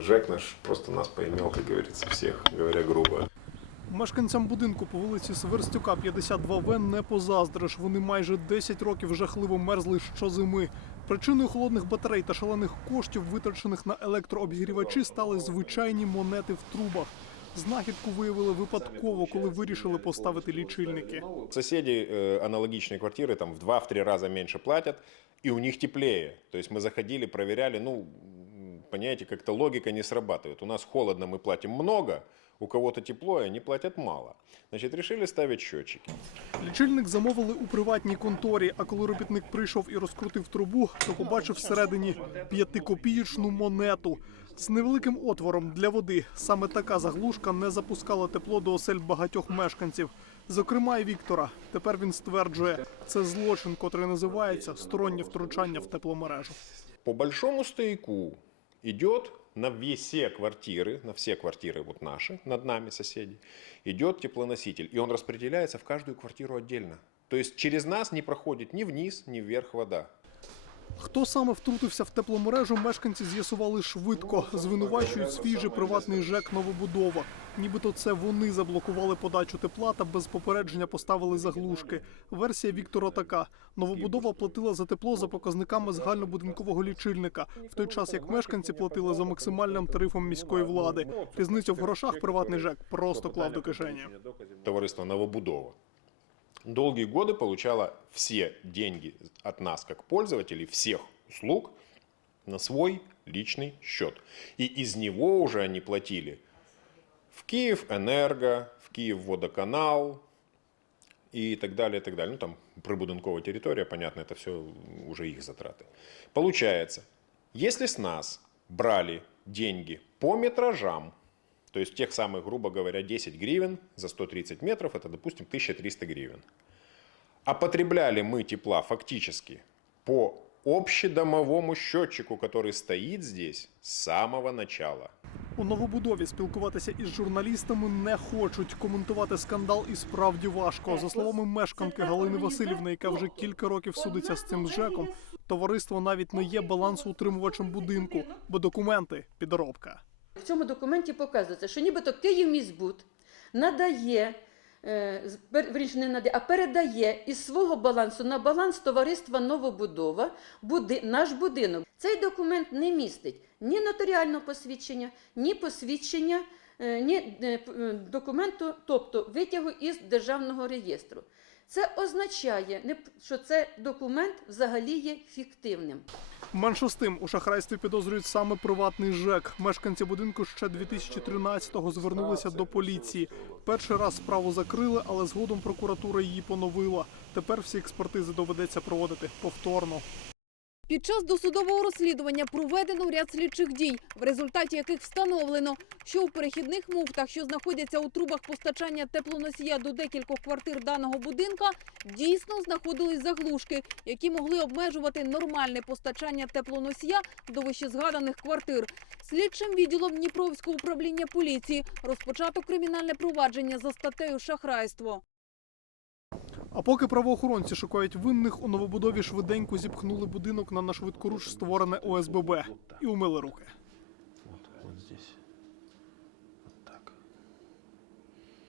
Жек наш просто нас поимел, как говорится, всех, говоря грубо. Мешканцям будинку по вулиці Сверстюка 52В не позаздриш. Вони майже 10 років жахливо мерзли щозими. Причиною холодних батарей та шалених коштів, витрачених на електрообігрівачі, стали звичайні монети в трубах. Знахідку виявили випадково, коли вирішили поставити лічильники. Соседи э, аналогичные квартиры там в 2-3 раза меньше платят, и у них теплее. То есть мы заходили, проверяли, ну, м, понимаете, как-то логика не срабатывает. У нас холодно, мы платим много, у кого-то тепло, и они платят мало. Значит, решили ставить счетчики. Лічильник замовили у приватній конторі. А коли робітник прийшов і розкрутив трубу, то побачив всередині п'ятикопієчну монету з невеликим отвором для води. Саме така заглушка не запускала тепло до осель багатьох мешканців. Зокрема, і Віктора. Тепер він стверджує, це злочин, котрий називається стороннє втручання в тепломережу. По большому стояку идет на все квартиры, на все квартиры вот наши, над нами соседи, идет теплоноситель, и он распределяется в каждую квартиру отдельно. То есть через нас не проходит ни вниз, ни вверх вода. Хто саме втрутився в тепломережу, мешканці з'ясували швидко. Звинувачують свій же приватний ЖЕК Новобудова. Нібито це вони заблокували подачу тепла та без попередження поставили заглушки. Версія Віктора така: новобудова платила за тепло за показниками загальнобудинкового лічильника, в той час як мешканці платили за максимальним тарифом міської влади. Різницю в грошах приватний ЖЕК просто клав до кишені. Товариство Новобудова долгие годы получало все деньги от нас, как пользователей, всех услуг, на свой личный счет. И из него уже они платили в Киев Энерго, в Киев Водоканал и так далее, и так далее. Ну, там прибудинковая территория, понятно, это все уже их затраты. Получается, если с нас брали деньги по метражам, то есть тех самых, грубо говоря, 10 гривен за 130 метров, это, допустим, 1300 гривен. А потребляли мы тепла фактически по общедомовому счетчику, который стоит здесь с самого начала. У новобудові спілкуватися із журналістами не хочуть. Коментувати скандал і справді важко. За словами мешканки Галини Васильівни, яка вже кілька років судиться з цим ЖЕКом, товариство навіть не є балансоутримувачем будинку, бо документи підробка. В цьому документі показується, що нібито Київміськбуд надає, е, вірніше, не надає, а передає із свого балансу на баланс товариства Новобудова буди, наш будинок. Цей документ не містить ні нотаріального посвідчення, ні посвідчення, е, ні е, документу, тобто витягу із державного реєстру. Це означає, що цей документ взагалі є фіктивним. Менше з тим, у шахрайстві підозрюють саме приватний ЖЕК. Мешканці будинку ще 2013-го звернулися до поліції. Перший раз справу закрили, але згодом прокуратура її поновила. Тепер всі експертизи доведеться проводити повторно. Під час досудового розслідування проведено ряд слідчих дій, в результаті яких встановлено, що у перехідних муфтах, що знаходяться у трубах постачання теплоносія до декількох квартир даного будинка, дійсно знаходились заглушки, які могли обмежувати нормальне постачання теплоносія до вищезгаданих квартир. Слідчим відділом Дніпровського управління поліції розпочато кримінальне провадження за статтею шахрайство. А поки правоохоронці шукають винних, у новобудові швиденько зіпхнули будинок на нашвидкоруч створене ОСББ і умили руки. От, от.